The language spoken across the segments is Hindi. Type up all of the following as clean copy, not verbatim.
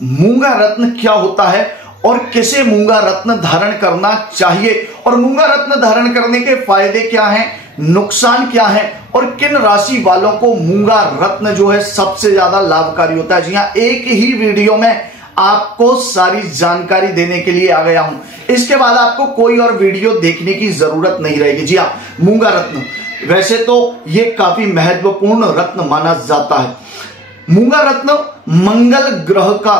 मूंगा रत्न क्या होता है और किसे मूंगा रत्न धारण करना चाहिए और मूंगा रत्न धारण करने के फायदे क्या हैं, नुकसान क्या है और किन राशि वालों को मूंगा रत्न जो है सबसे ज्यादा लाभकारी होता है। जी हाँ, एक ही वीडियो में आपको सारी जानकारी देने के लिए आ गया हूं। इसके बाद आपको कोई और वीडियो देखने की जरूरत नहीं रहेगी। जी हाँ, मूंगा रत्न वैसे तो ये काफी महत्वपूर्ण रत्न माना जाता है। मूंगा रत्न मंगल ग्रह का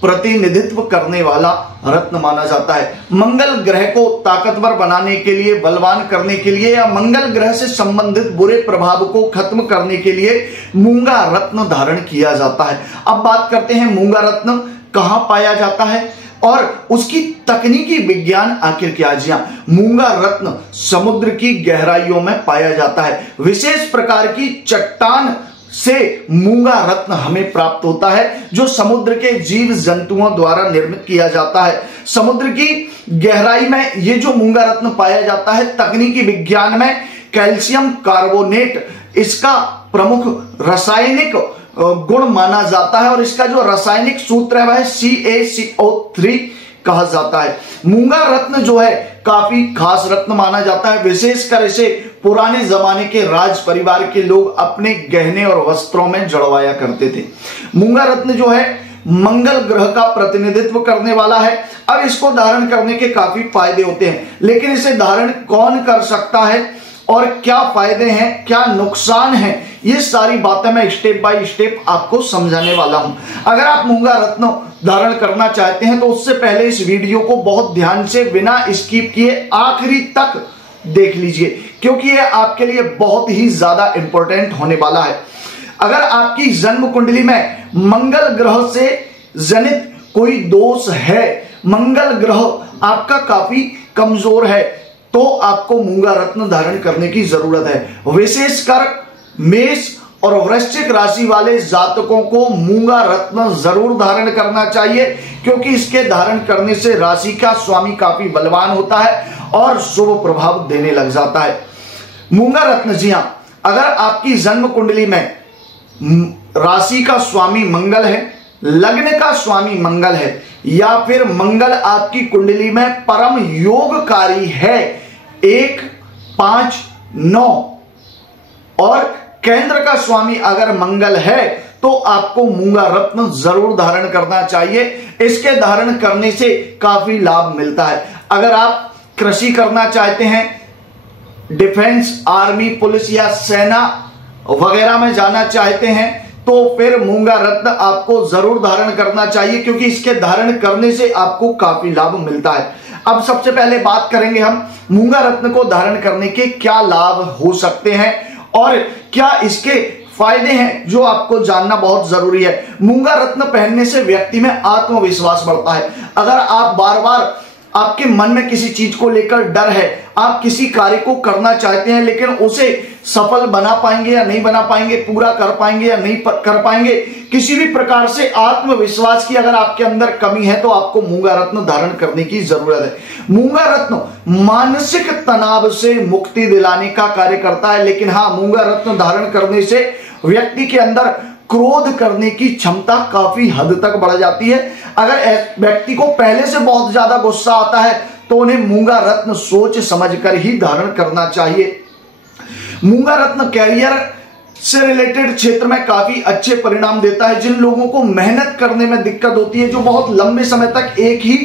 प्रतिनिधित्व करने वाला रत्न माना जाता है। मंगल ग्रह को ताकतवर बनाने के लिए, बलवान करने के लिए या मंगल ग्रह से संबंधित बुरे प्रभाव को खत्म करने के लिए मूंगा रत्न धारण किया जाता है। अब बात करते हैं मूंगा रत्न कहां पाया जाता है और उसकी तकनीकी विज्ञान आखिर क्या है। जी हां, मूंगा रत्न समुद्र की गहराइयों में पाया जाता है। विशेष प्रकार की चट्टान से मूंगा रत्न हमें प्राप्त होता है जो समुद्र के जीव जंतुओं द्वारा निर्मित किया जाता है। समुद्र की गहराई में ये जो मूंगा रत्न पाया जाता है, तकनीकी विज्ञान में कैल्शियम कार्बोनेट इसका प्रमुख रासायनिक गुण माना जाता है और इसका जो रासायनिक सूत्र है वह CaCO3 कहा जाता है। मूंगा रत्न जो है काफी खास रत्न माना जाता है। विशेषकर इसे पुराने जमाने के राज परिवार के लोग अपने गहने और वस्त्रों में जड़वाया करते थे। मूंगा रत्न जो है मंगल ग्रह का प्रतिनिधित्व करने वाला है। अब इसको धारण करने के काफी फायदे होते हैं, लेकिन इसे धारण कौन कर सकता है और क्या फायदे हैं, क्या नुकसान है, ये सारी बातें मैं स्टेप बाय स्टेप आपको समझाने वाला हूं। अगर आप मूंगा रत्न धारण करना चाहते हैं तो उससे पहले इस वीडियो को बहुत ध्यान से बिना स्किप किए आखिरी तक देख लीजिए, क्योंकि ये आपके लिए बहुत ही ज्यादा इंपॉर्टेंट होने वाला है। अगर आपकी जन्म कुंडली में मंगल ग्रह से जनित कोई दोष है, मंगल ग्रह आपका काफी कमजोर है, तो आपको मूंगा रत्न धारण करने की जरूरत है। विशेषकर मेष और वृश्चिक राशि वाले जातकों को मूंगा रत्न जरूर धारण करना चाहिए, क्योंकि इसके धारण करने से राशि का स्वामी काफी बलवान होता है और शुभ प्रभाव देने लग जाता है। मूंगा रत्न, जी हां, अगर आपकी जन्म कुंडली में राशि का स्वामी मंगल है, लग्न का स्वामी मंगल है या फिर मंगल आपकी कुंडली में परम योगकारी है 1, 5, 9 और केंद्र का स्वामी अगर मंगल है तो आपको मूंगा रत्न जरूर धारण करना चाहिए। इसके धारण करने से काफी लाभ मिलता है। अगर आप कृषि करना चाहते हैं, डिफेंस, आर्मी, पुलिस या सेना वगैरह में जाना चाहते हैं, तो फिर मूंगा रत्न आपको जरूर धारण करना चाहिए, क्योंकि इसके धारण करने से आपको काफी लाभ मिलता है। अब सबसे पहले बात करेंगे हम मूंगा रत्न को धारण करने के क्या लाभ हो सकते हैं और क्या इसके फायदे हैं, जो आपको जानना बहुत जरूरी है। मूंगा रत्न पहनने से व्यक्ति में आत्मविश्वास बढ़ता है। अगर आप बार बार आपके मन में किसी चीज को लेकर डर है, आप किसी कार्य को करना चाहते हैं लेकिन उसे सफल बना पाएंगे या नहीं बना पाएंगे, पूरा कर पाएंगे या नहीं कर पाएंगे, किसी भी प्रकार से आत्मविश्वास की अगर आपके अंदर कमी है तो आपको मूंगा रत्न धारण करने की जरूरत है। मूंगा रत्न मानसिक तनाव से मुक्ति दिलाने का कार्य करता है, लेकिन हाँ, मूंगा रत्न धारण करने से व्यक्ति के अंदर क्रोध करने की क्षमता काफी हद तक बढ़ जाती है। अगर व्यक्ति को पहले से बहुत ज्यादा गुस्सा आता है तो उन्हें मूंगा रत्न सोच समझकर ही धारण करना चाहिए। मूंगा रत्न कैरियर से रिलेटेड क्षेत्र में काफी अच्छे परिणाम देता है। जिन लोगों को मेहनत करने में दिक्कत होती है, जो बहुत लंबे समय तक एक ही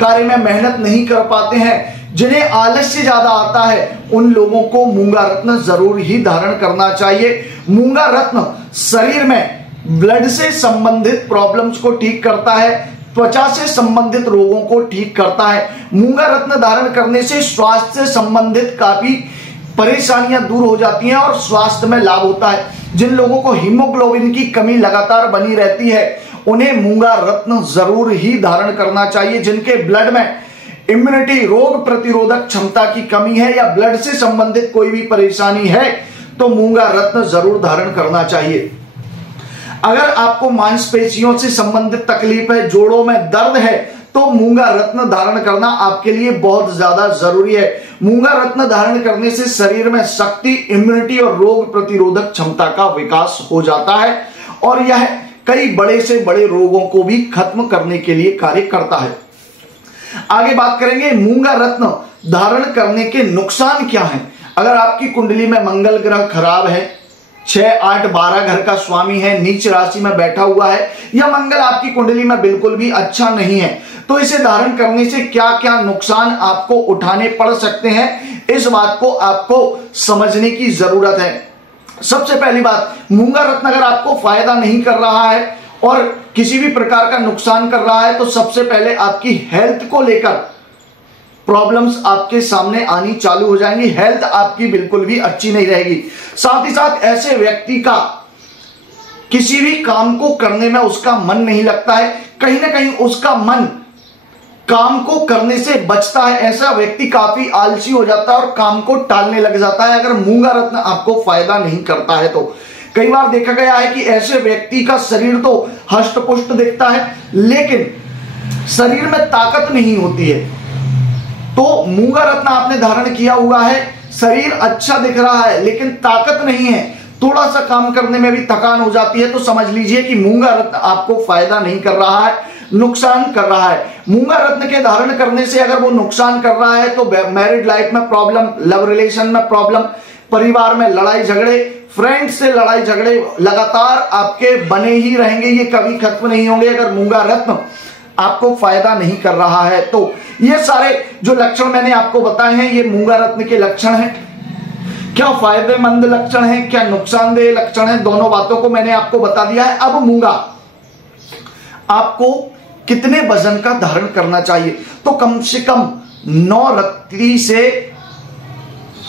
कार्य में मेहनत नहीं कर पाते हैं, जिन्हें आलस्य ज्यादा आता है, उन लोगों को मूंगा रत्न जरूर ही धारण करना चाहिए। मूंगा रत्न शरीर में ब्लड से संबंधित प्रॉब्लम्स को ठीक करता है, त्वचा से संबंधित रोगों को ठीक करता है। मूंगा रत्न धारण करने से स्वास्थ्य से संबंधित काफी परेशानियां दूर हो जाती हैं और स्वास्थ्य में लाभ होता है। जिन लोगों को हीमोग्लोबिन की कमी लगातार बनी रहती है, उन्हें मूंगा रत्न जरूर ही धारण करना चाहिए। जिनके ब्लड में इम्यूनिटी, रोग प्रतिरोधक क्षमता की कमी है या ब्लड से संबंधित कोई भी परेशानी है, तो मूंगा रत्न जरूर धारण करना चाहिए। अगर आपको मांसपेशियों से संबंधित तकलीफ है, जोड़ों में दर्द है, तो मूंगा रत्न धारण करना आपके लिए बहुत ज्यादा जरूरी है। मूंगा रत्न धारण करने से शरीर में शक्ति, इम्यूनिटी और रोग प्रतिरोधक क्षमता का विकास हो जाता है और यह कई बड़े से बड़े रोगों को भी खत्म करने के लिए कार्य करता है। आगे बात करेंगे मूंगा रत्न धारण करने के नुकसान क्या हैं। अगर आपकी कुंडली में मंगल ग्रह खराब है, 6, 8, 12 घर का स्वामी है, नीच राशि में बैठा हुआ है, या मंगल आपकी कुंडली में बिल्कुल भी अच्छा नहीं है, तो इसे धारण करने से क्या क्या नुकसान आपको उठाने पड़ सकते हैं, इस बात को आपको समझने की जरूरत है। सबसे पहली बात, मूंगा रत्न अगर आपको फायदा नहीं कर रहा है और किसी भी प्रकार का नुकसान कर रहा है, तो सबसे पहले आपकी हेल्थ को लेकर प्रॉब्लम्स आपके सामने आनी चालू हो जाएंगी। हेल्थ आपकी बिल्कुल भी अच्छी नहीं रहेगी। साथ ही साथ ऐसे व्यक्ति का किसी भी काम को करने में उसका मन नहीं लगता है, कहीं ना कहीं उसका मन काम को करने से बचता है। ऐसा व्यक्ति काफी आलसी हो जाता है और काम को टालने लग जाता है अगर मूंगा रत्न आपको फायदा नहीं करता है तो। कई बार देखा गया है कि ऐसे व्यक्ति का शरीर तो हष्ट पुष्ट दिखता है, लेकिन शरीर में ताकत नहीं होती है। तो मूंगा रत्न आपने धारण किया हुआ है, शरीर अच्छा दिख रहा है लेकिन ताकत नहीं है, थोड़ा सा काम करने में भी थकान हो जाती है, तो समझ लीजिए कि मूंगा रत्न आपको फायदा नहीं कर रहा है, नुकसान कर रहा है। मूंगा रत्न के धारण करने से अगर वो नुकसान कर रहा है तो मैरिड लाइफ में प्रॉब्लम, लव रिलेशन में प्रॉब्लम, परिवार में लड़ाई झगड़े, फ्रेंड्स से लड़ाई झगड़े लगातार आपके बने ही रहेंगे, ये कभी खत्म नहीं होंगे अगर मूंगा रत्न आपको फायदा नहीं कर रहा है तो। ये सारे जो लक्षण मैंने आपको बताए हैं, ये मूंगा रत्न के लक्षण हैं। क्या फायदेमंद लक्षण हैं, क्या नुकसानदेह लक्षण हैं, दोनों बातों को मैंने आपको बता दिया है। अब मूंगा आपको कितने वजन का धारण करना चाहिए, तो कम से कम 9 रत्ती से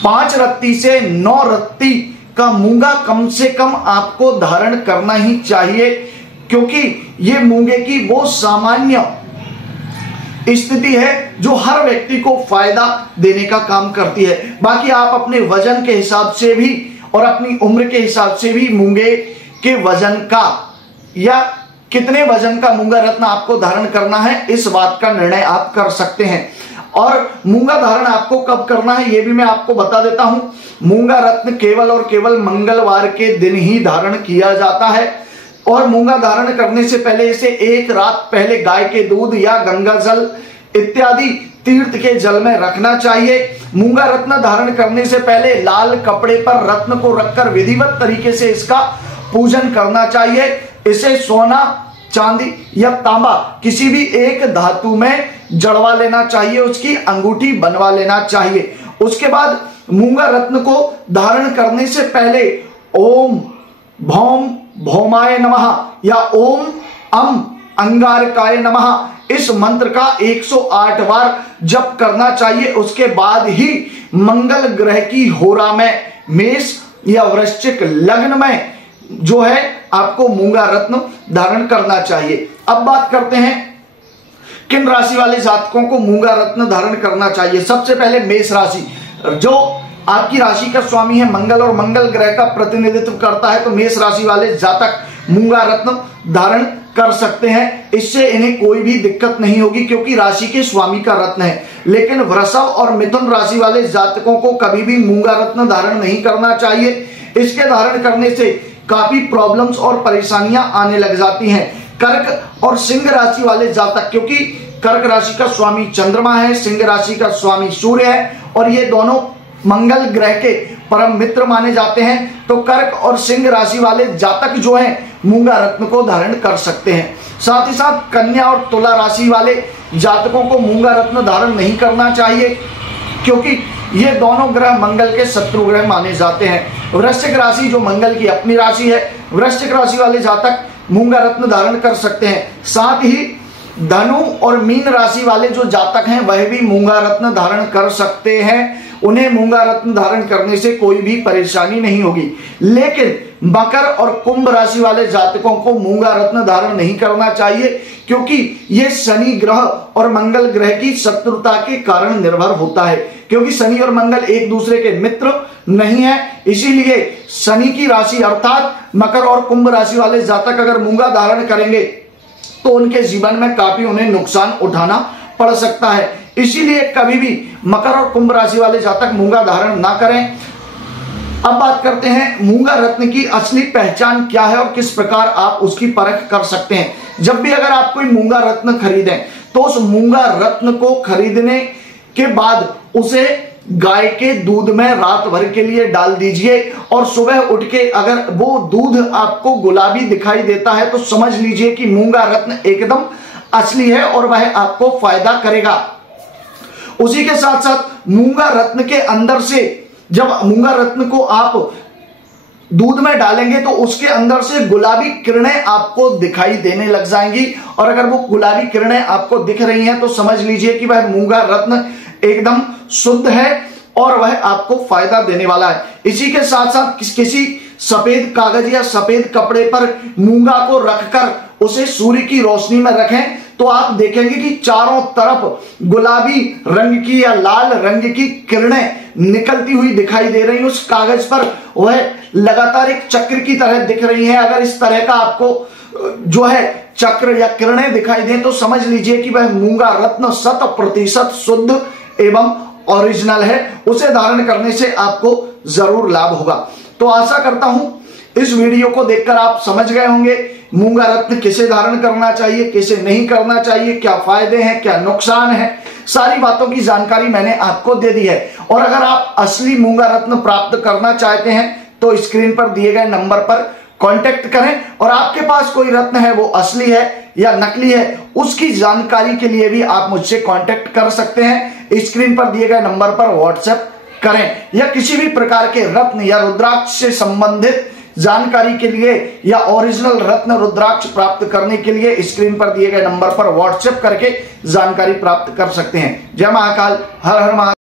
5 रत्ती से 9 रत्ती का मूंगा कम से कम आपको धारण करना ही चाहिए, क्योंकि ये मूंगे की वो सामान्य स्थिति है जो हर व्यक्ति को फायदा देने का काम करती है। बाकी आप अपने वजन के हिसाब से भी और अपनी उम्र के हिसाब से भी मूंगे के वजन का या कितने वजन का मूंगा रत्न आपको धारण करना है, इस बात का निर्णय आप कर सकते हैं। और मूंगा धारण आपको कब करना है ये भी मैं आपको बता देता हूं। मूंगा रत्न केवल और केवल मंगलवार के दिन ही धारण किया जाता है और मूंगा धारण करने से पहले इसे 1 रात पहले गाय के दूध या गंगा जल इत्यादि तीर्थ के जल में रखना चाहिए। मूंगा रत्न धारण करने से पहले लाल कपड़े पर रत्न को रखकर विधिवत तरीके से इसका पूजन करना चाहिए। इसे सोना, चांदी या तांबा किसी भी एक धातु में जड़वा लेना चाहिए, उसकी अंगूठी बनवा लेना चाहिए। उसके बाद मूंगा रत्न को धारण करने से पहले ओम भौम भौमाय नमः या ओम अम अंगारकाय नमः इस मंत्र का 108 बार जप करना चाहिए। उसके बाद ही मंगल ग्रह की होरा में मेष या वृश्चिक लग्न में जो है आपको मूंगा रत्न धारण करना चाहिए। अब बात करते हैं किन राशि वाले जातकों को मूंगा रत्न धारण करना चाहिए। सबसे पहले मेष राशि, जो आपकी राशि का स्वामी है मंगल और मंगल ग्रह का प्रतिनिधित्व करता है, तो मेष राशि वाले जातक मूंगा रत्न धारण कर सकते हैं। इससे इन्हें कोई भी दिक्कत नहीं होगी क्योंकि राशि के स्वामी का रत्न है। लेकिन वृषभ और मिथुन राशि वाले जातकों को कभी भी मूंगा रत्न धारण नहीं करना चाहिए। इसके धारण करने से काफी प्रॉब्लम्स और परेशानियां आने लग जाती हैं। कर्क और सिंह राशि वाले जातक, क्योंकि कर्क राशि का स्वामी चंद्रमा है, सिंह राशि का स्वामी सूर्य है और ये दोनों मंगल ग्रह के परम मित्र माने जाते हैं, तो कर्क और सिंह राशि वाले जातक जो हैं मूंगा रत्न को धारण कर सकते हैं। साथ ही साथ कन्या और तुला राशि वाले जातकों को मूंगा रत्न धारण नहीं करना चाहिए क्योंकि ये दोनों ग्रह मंगल के शत्रु ग्रह माने जाते हैं। वृश्चिक राशि जो मंगल की अपनी राशि है, वृश्चिक राशि वाले जातक मूंगा रत्न धारण कर सकते हैं। साथ ही धनु और मीन राशि वाले जो जातक हैं वह भी मूंगा रत्न धारण कर सकते हैं। उन्हें मूंगा रत्न धारण करने से कोई भी परेशानी नहीं होगी। लेकिन मकर और कुंभ राशि वाले जातकों को मूंगा रत्न धारण नहीं करना चाहिए क्योंकि ये शनि ग्रह और मंगल ग्रह की शत्रुता के कारण निर्भर होता है, क्योंकि शनि और मंगल एक दूसरे के मित्र नहीं है। इसीलिए शनि की राशि अर्थात मकर और कुंभ राशि वाले जातक अगर मूंगा धारण करेंगे तो उनके जीवन में काफी उन्हें नुकसान उठाना पड़ सकता है। इसीलिए कभी भी मकर और कुंभ राशि वाले जातक मूंगा धारण ना करें। अब बात करते हैं मूंगा रत्न की असली पहचान क्या है और किस प्रकार आप उसकी परख कर सकते हैं। जब भी अगर आप कोई मूंगा रत्न खरीदें तो उस मूंगा रत्न को खरीदने के बाद उसे गाय के दूध में रात भर के लिए डाल दीजिए और सुबह उठ के अगर वो दूध आपको गुलाबी दिखाई देता है तो समझ लीजिए कि मूंगा रत्न एकदम असली है और वह आपको फायदा करेगा। उसी के साथ साथ मूंगा रत्न के अंदर से जब मूंगा रत्न को आप दूध में डालेंगे तो उसके अंदर से गुलाबी किरणें आपको दिखाई देने लग जाएंगी और अगर वो गुलाबी किरणें आपको दिख रही हैं तो समझ लीजिए कि वह मूंगा रत्न एकदम शुद्ध है और वह आपको फायदा देने वाला है। इसी के साथ साथ किसी सफेद कागज या सफेद कपड़े पर मूंगा को रखकर उसे सूर्य की रोशनी में रखें तो आप देखेंगे कि चारों तरफ गुलाबी रंग की या लाल रंग की किरणें निकलती हुई दिखाई दे रही हैं। उस कागज पर वह लगातार एक चक्र की तरह दिख रही है। अगर इस तरह का आपको जो है चक्र या किरणें दिखाई दें तो समझ लीजिए कि वह मूंगा रत्न 100% शुद्ध एवं ओरिजिनल है। उसे धारण करने से आपको जरूर लाभ होगा। तो आशा करता हूं इस वीडियो को देखकर आप समझ गए होंगे मूंगा रत्न किसे धारण करना चाहिए, किसे नहीं करना चाहिए, क्या फायदे हैं, क्या नुकसान है, सारी बातों की जानकारी मैंने आपको दे दी है। और अगर आप असली मूंगा रत्न प्राप्त करना चाहते हैं तो स्क्रीन पर दिए गए नंबर पर कांटेक्ट करें और आपके पास कोई रत्न है वो असली है या नकली है उसकी जानकारी के लिए भी आप मुझसे कांटेक्ट कर सकते हैं। स्क्रीन पर दिए गए नंबर पर व्हाट्सएप करें या किसी भी प्रकार के रत्न या रुद्राक्ष से संबंधित जानकारी के लिए या ओरिजिनल रत्न रुद्राक्ष प्राप्त करने के लिए स्क्रीन पर दिए गए नंबर पर व्हाट्सएप करके जानकारी प्राप्त कर सकते हैं। जय महाकाल, हर हर महाकाल।